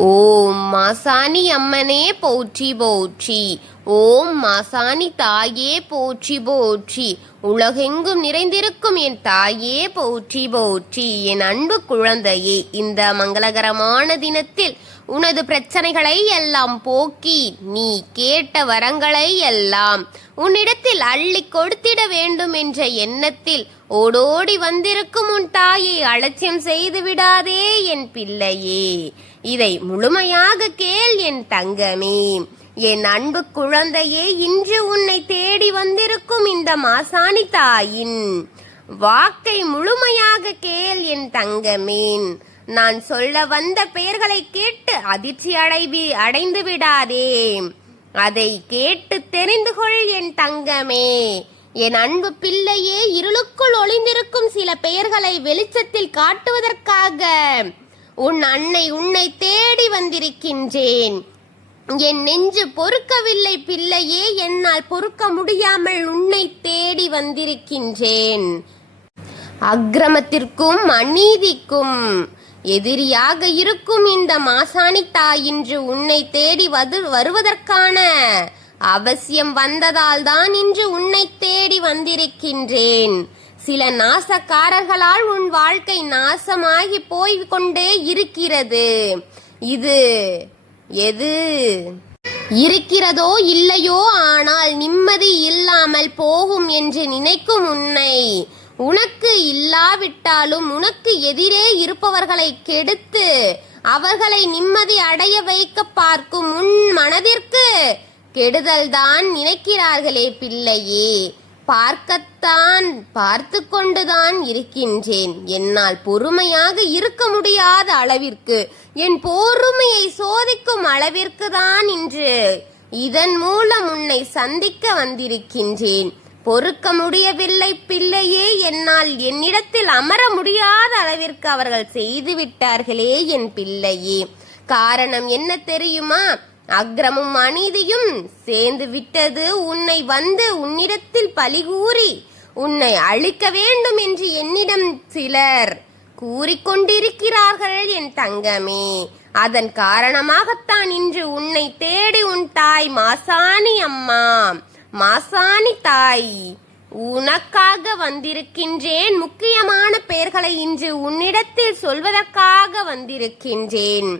ஓம் மாசாணி அம்மனே போற்றி போற்றி. ஓம் மாசாணி தாயே போற்றி போற்றி. உலகெங்கும் நிறைந்திருக்கும் என் தாயே போற்றி போற்றி. என் அன்பு குழந்தையே, இந்த மங்களகரமான தினத்தில் உனது பிரச்சனைகளை எல்லாம் போக்கி நீ கேட்ட வரங்களை எல்லாம் உன்னிடத்தில் அள்ளி கொடுத்திட வேண்டும் என்ற எண்ணத்தில் ஓடோடி வந்திருக்கும் உன் தாயை அலட்சியம் செய்து விடாதே என் பிள்ளையே. இதை முழுமையாக கேள் என் தங்கமே. என் அன்பு குழந்தையே, இன்று உன்னை தேடி வந்திருக்கும் இந்த மாசாணி தாயின் வாக்கை முழுமையாக கேள் என் தங்கமேன். நான் சொல்ல வந்த பெயர்களை கேட்டு அதிர்ச்சி அடைந்து விடாதே. அதை கேட்டு தெரிந்து கொள் என் தங்கமே. என் அன்பு பிள்ளையே, இருளுக்குள் ஒளிந்திருக்கும் சில பெயர்களை வெளிச்சத்தில் காட்டுவதற்காக உன் அன்னை உன்னை தேடி வந்திருக்கின்றேன். என் நெஞ்சு பொறுக்கவில்லை பிள்ளையே, என்னால் பொறுக்க முடியாமல் உன்னை தேடி வந்திருக்கின்றேன். அக்கிரமத்திற்கும் அநீதிக்கும் எதிரியாக இருக்கும் இந்த மாசாணி தாய் இன்று உன்னை தேடி வருவதற்கான அவசியம் வந்ததால் தான் இன்று உன்னை தேடி வந்திருக்கின்றேன். சில நாசக்காரர்களால் உன் வாழ்க்கை நாசமாகி போய்கொண்டே இருக்கிறது. இது எது இருக்கிறதோ இல்லையோ, ஆனால் நிம்மதி இல்லாமல் போகும் என்று நினைக்கும் உன்னை, உனக்கு இல்லாவிட்டாலும் உனக்கு எதிரே இருப்பவர்களை கெடுத்து அவர்களை நிம்மதி அடைய வைக்க பார்க்கும் உன் மனதிற்கு கெடுதல் தான் நினைக்கிறார்களே பிள்ளையே. பார்த்து கொண்டுதான் இருக்கின்றேன். என்னால் பொறுமையாக இருக்க முடியாத அளவிற்கு, என் பொறுமையை சோதிக்கும் அளவிற்கு தான் இன்று இதன் மூலம் உன்னை சந்திக்க வந்திருக்கின்றேன். பொறுக்க முடியவில்லை பிள்ளையே, என்னால் என்னிடத்தில் அமர முடியாத அளவிற்கு அவர்கள் செய்து விட்டார்களே என் பிள்ளையே. காரணம் என்ன தெரியுமா? அக்கிரமும் அநீதியும் சேர்ந்து விட்டது. உன்னை வந்து உன்னிடத்தில் பழிகூறி உன்னை அழிக்க வேண்டும் என்று என்னிடம் சிலர் கூறிக்கொண்டிருக்கிறார்கள் என் தங்கமே. அதன் காரணமாகத்தான் இன்று உன்னை தேடி உன் தாய் மாசாணி அம்மா, மாசாணி தாய் உனக்காக வந்திருக்கின்றேன். முக்கியமான பெயர்களை இன்று உன்னிடத்தில் சொல்வதற்காக வந்திருக்கின்றேன்.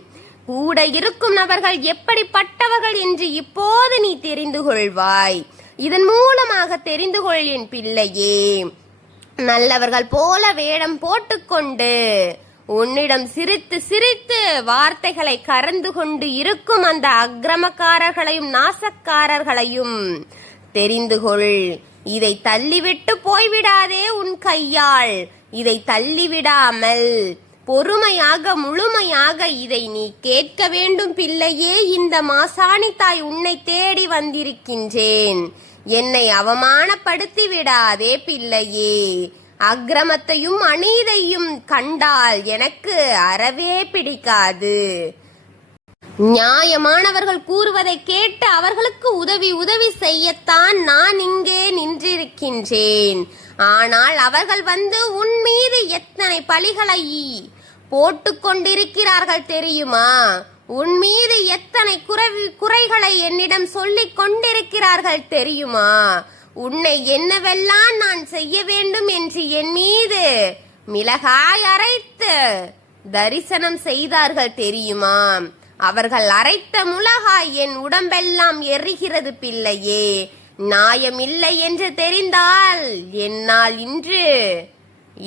கூட இருக்கும் நபர்கள் எப்படிப்பட்டவர்கள் என்று இப்போது நீ தெரிந்து கொள்வாய். இதன் மூலமாக தெரிந்து கொள் என் பிள்ளையே. நல்லவர்கள் போல வேடம் போட்டுக்கொண்டு உன்னிடம் சிரித்து சிரித்து வார்த்தைகளை கறந்து கொண்டு இருக்கும் அந்த அக்கிரமக்காரர்களையும் நாசக்காரர்களையும் தெரிந்து கொள். இதை தள்ளிவிட்டு போய்விடாதே உன் கையால். இதை தள்ளிவிடாமல் பொறுமையாக முழுமையாக இதை நீ கேட்க வேண்டும் பிள்ளையே. இந்த மாசாணி தாய் உன்னை தேடி வந்திருக்கின்றேன். என்னை அவமானப்படுத்தி விடாதே பிள்ளையே. அக்கிரமத்தையும் அநீதியையும் கண்டால் எனக்கு அறவே பிடிக்காது. நியாயமானவர்கள் கூறுவதை கேட்டு அவர்களுக்கு உதவி செய்யத்தான் நான் இங்கே நின்றிருக்கின்றேன். ஆனால் அவர்கள் வந்து உன் மீது எத்தனை பழிகளை போட்டு கொண்டிருக்கிறார்கள் தெரியுமா? உன் மீது எத்தனை குறைகளை என்னிடம் சொல்லிக் கொண்டிருக்கிறார்கள் தெரியுமா? உன்னை என்னவெல்லாம் நான் செய்ய வேண்டும் என்று என் மீது மிளகாய் அரைத்து தரிசனம் செய்தார்கள் தெரியுமா? அவர்கள் அரைத்த மிளகாய் என் உடம்பெல்லாம் எரிகிறது பிள்ளையே. நியாயம் இல்லை என்று தெரிந்தால் என்னால் இன்று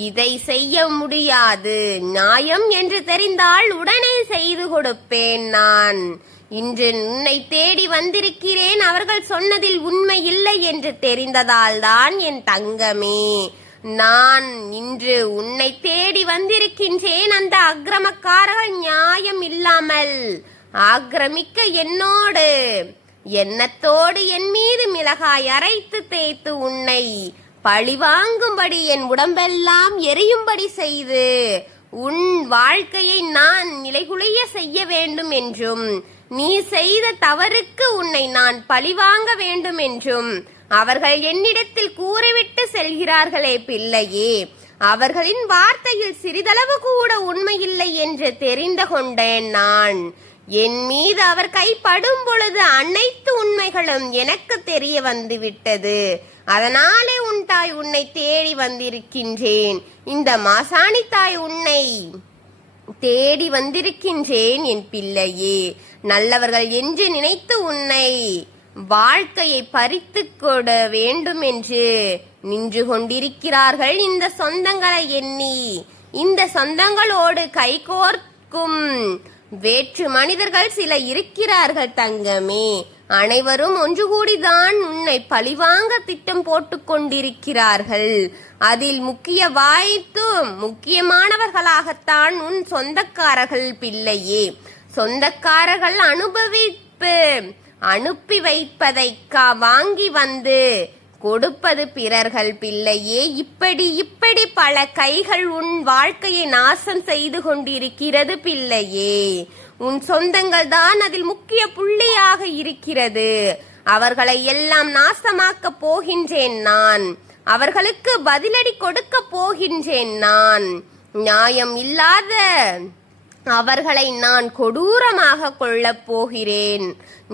இதை செய்ய முடியாது. நியாயம் என்று தெரிந்தால் உடனே செய்து கொடுப்பேன். நான் இன்று உன்னை தேடி வந்திருக்கிறேன். அவர்கள் சொன்னதில் உண்மை இல்லை என்று தெரிந்ததால் தான் என் தங்கமே நான் இன்று உன்னை தேடி வந்திருக்கின்றேன். அந்த அக்கிரமக்காரர்கள் நியாயம் இல்லாமல் ஆக்கிரமிக்க என்னோடு எண்ணத்தோடு என் மீது மிளகாய் அரைத்து தேய்த்து உன்னை பழிவாங்கும்படி என் உடம்பெல்லாம் எரியும்படி செய்து உன் வாழ்க்கையை நான் நிலைகுலைய செய்ய வேண்டும் என்றும், நீ செய்த தவறுக்கு உன்னை நான் பழிவாங்க வேண்டும் என்றும் அவர்கள் என்னிடத்தில் கூறிவிட்டு செல்கிறார்களே பிள்ளையே. அவர்களின் வார்த்தையில் சிறிதளவு கூட உண்மையில்லை என்று தெரிந்து கொண்டேன் நான். என் மீது அவர் கைப்படும் பொழுது அனைத்து உண்மைகளும் எனக்கு தெரிய வந்துவிட்டது. அதனாலே உன் தாய் உன்னை தேடி வந்திருக்கின்றேன். இந்த மாசாணி தாய் உன்னை தேடி வந்திருக்கின்றேன் என் பிள்ளையே. நல்லவர்கள் என்று நினைத்து உன்னை வாழ்க்கையை பறித்து கொட வேண்டும் என்று நின்று கொண்டிருக்கிறார்கள் இந்த சொந்தங்களை எண்ணி. இந்த சொந்தங்களோடு கைகோர்க்கும் வேற்று மனிதர்கள் சில இருக்கிறார்கள் தங்கமே. அனைவரும் ஒன்று கூடிதான் உன்னை பழிவாங்க திட்டம் போட்டு கொண்டிருக்கிறார்கள். அதில் முக்கியமானவர்களாகத்தான் உன் சொந்தக்காரர்கள் பிள்ளையே. சொந்தக்காரர்கள் அனுப்பி வைப்பதை வாங்கி வந்து கொடுப்பது பிறர்கள் பிள்ளையே. இப்படி பல கைகள் உன் வாழ்க்கையை நாசம் செய்து கொண்டிருக்கிறது பிள்ளையே. உன் சொந்தங்கள் தான் அதில் முக்கிய புள்ளியாக இருக்கிறது. அவர்களை எல்லாம் நாசமாக்க போகின்றேன் நான். அவர்களுக்கு பதிலடி கொடுக்க போகின்றேன் நான். நியாயம் இல்லாத அவர்களை நான் கொடூரமாக கொள்ளப் போகிறேன்.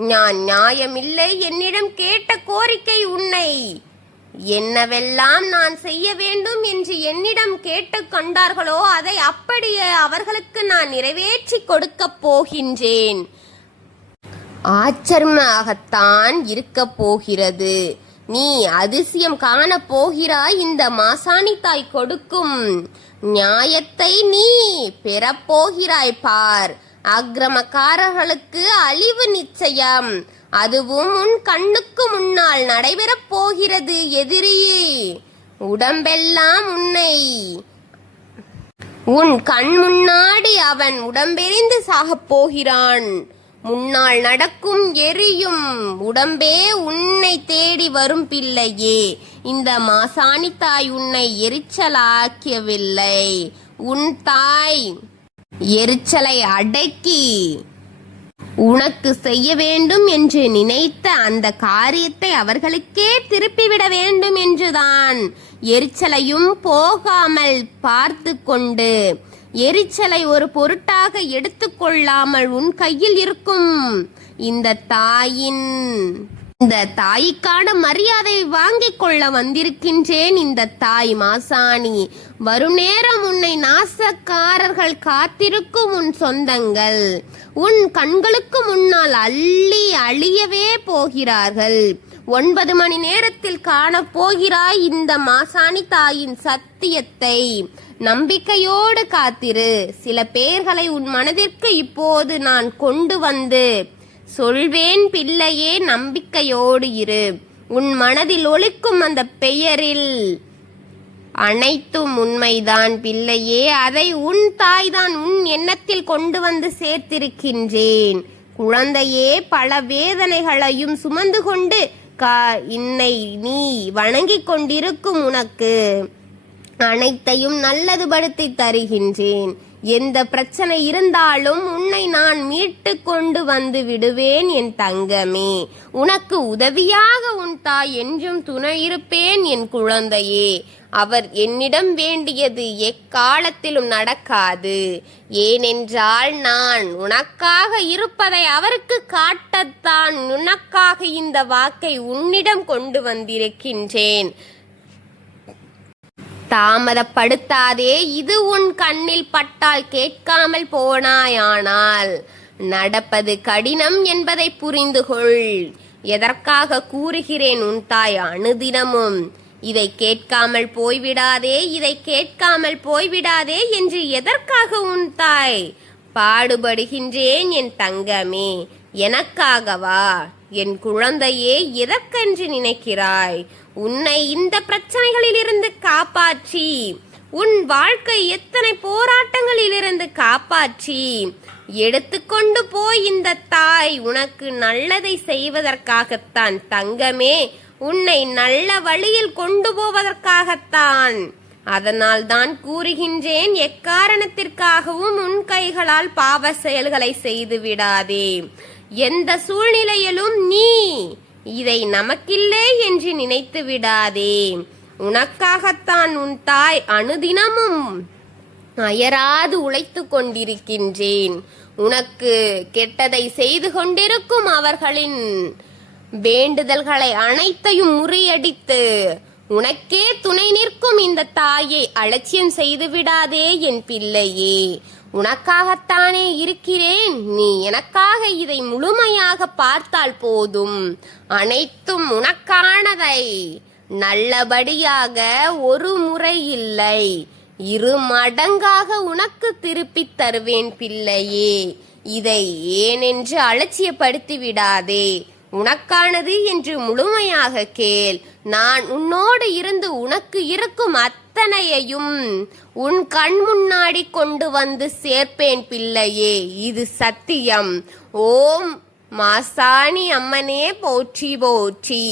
நான் நியாயமில்லை என்னிடம் கேட்ட கோரிக்கை உன்னை என்னவெல்லாம் நான் செய்ய வேண்டும் என்று என்னிடம் கேட்டு கொண்டார்களோ அதை அப்படியே அவர்களுக்கு நான் நிறைவேற்றி கொடுக்க போகின்றேன். ஆச்சரியமாகத்தான் இருக்க போகிறது. நீ அதிசயம் காண போகிறாய். இந்த மாசாணி தாய் கொடுக்கும் நியாயத்தை நீ பெறப்போகிறாய் பார். அக்கிரமக்காரர்களுக்கு அழிவு நிச்சயம். அதுவும் உன் கண்ணுக்கு முன்னால் நடைபெறப் போகிறது. எதிரியே உடம்பெல்லாம் உன் கண் முன்னாடி அவன் உடம்பெறிந்து சாகப் போகிறான். முன்னால் நடக்கும் எரியும் உடம்பே உன்னை தேடி வரும் பிள்ளையே. இந்த மாசாணி தாய் உன்னை எரிச்சலாக்கவில்லை. உன் தாய் எரிச்சலை அடக்கி உனக்கு செய்ய வேண்டும் என்று நினைத்த அந்த காரியத்தை அவர்களுக்கே திருப்பிவிட வேண்டும் என்றுதான் எரிச்சலையும் போகாமல் பார்த்து கொண்டு எரிச்சலை ஒரு பொருட்டாக எடுத்துக்கொள்ளாமல் உன் கையில் இருக்கும் இந்த தாய்க்கான மரியாதை வாங்கிக் கொள்ள வந்திருக்கின்றேன். இந்த தாய் மாசாணி. வரும் நேரம் உன்னை நாசக்காரர்கள் காத்திருக்கும் உன் சொந்தங்கள் உன் கண்களுக்கு முன்னால் அழியவே போகிறார்கள். 9 மணி நேரத்தில் காணப் போகிறாய் இந்த மாசாணி தாயின் சத்தியத்தை. நம்பிக்கையோடு காத்திரு. சில பேர்களை உன் மனதிற்கு இப்போது நான் கொண்டு வந்து சொல்வேன் பிள்ளையே. நம்பிக்கையோடு இரு. உன் மனதில் ஒலிக்கும் அந்த பெயரில் அனைத்தும் உண்மைதான் பிள்ளையே. அதை உன் தாய்தான் உன் எண்ணத்தில் கொண்டு வந்து சேர்த்திருக்கின்றேன். குழந்தையே, பல வேதனைகளையும் சுமந்து கொண்டு இன்னை நீ வணங்கிக் கொண்டிருக்கும் உனக்கு அனைத்தையும் நல்லதுபடுத்தி தருகின்றேன். எந்த பிரச்சனை இருந்தாலும் உன்னை நான் மீட்டு கொண்டு வந்து விடுவேன் என் தங்கமே. உனக்கு உதவியாக உன் தாய் என்றும் துணை இருப்பேன் என் குழந்தையே. அவர் என்னிடம் வேண்டியது எக்காலத்திலும் நடக்காது. ஏனென்றால் நான் உனக்காக இருப்பதை அவருக்கு காட்டத்தான் உனக்காக இந்த வாக்கை உன்னிடம் கொண்டு வந்திருக்கின்றேன். தாமதப்படுத்தாதே. இது உன் கண்ணில் பட்டால் கேட்காமல் போனாயானால் நடப்பது கடினம் என்பதை புரிந்து கொள். எதற்காக கூறுகிறேன் உன் தாய் அனுதினமும் இதை கேட்காமல் போய்விடாதே என்று எதற்காக உன் தாய் பாடுபடுகின்றேன் என் தங்கமே. எனக்காகவா என் குழந்தையே? எதற்கென்று நினைக்கிறாய்? உன்னை இந்த பிரச்சனைகளிலிருந்து காப்பாற்றி உன் வாழ்க்கை எத்தனை போராட்டங்களிலிருந்து காப்பாற்றி எடுத்துக்கொண்டு போய் இந்த தாய் உனக்கு நல்லதை செய்வதற்காகத்தான் தங்கமே. உன்னை நல்ல வழியில் கொண்டு போவதற்காகத்தான். அதனால் தான் கூறுகின்றேன், எக்காரணத்திற்காகவும் உன் கைகளால் பாவ செயல்களை செய்து விடாதே. எந்த சூழ்நிலையிலும் நீ இதை நமக்கில்லை என்று நினைத்து விடாதே. உனக்காகத்தான் உன் தாய் அனுதினமும் அயராது உழைத்து கொண்டிருக்கின்றேன். உனக்கு கெட்டதை செய்து கொண்டிருக்கும் அவர்களின் வேண்டுதல்களை அனைத்தையும் முறியடித்து உனக்கே துணை நிற்கும் இந்த தாயை அலட்சியம் செய்து விடாதே என் பிள்ளையே. உனக்காகத்தானே இருக்கிறேன். நீ எனக்காக இதை முழுமையாக பார்த்தால் போதும். அனைத்தும் உனக்கானதை நல்லபடியாக ஒரு முறை இல்லை 2 மடங்காக உனக்கு திருப்பித் தருவேன் பிள்ளையே. இதை ஏனென்று அலட்சியப்படுத்தி விடாதே. உனக்கானது என்று முழுமையாக கேள். நான் உன்னோடு இருந்து உனக்கு இருக்கும் அத்தனையையும் உன் கண் முன்னாடி கொண்டு வந்து சேர்ப்பேன் பிள்ளையே. இது சத்தியம். ஓம் மாசாணி அம்மனே போற்றி போற்றி.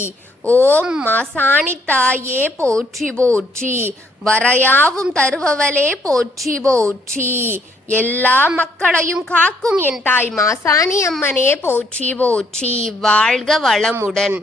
ஓம் மாசாணி தாயே போற்றி போற்றி. வரையாவும் தருபவளே போற்றி போற்றி. எல்லா மக்களையும் காக்கும் என் தாய் மாசாணி அம்மனே போற்றி போற்றி. வாழ்க வளமுடன்.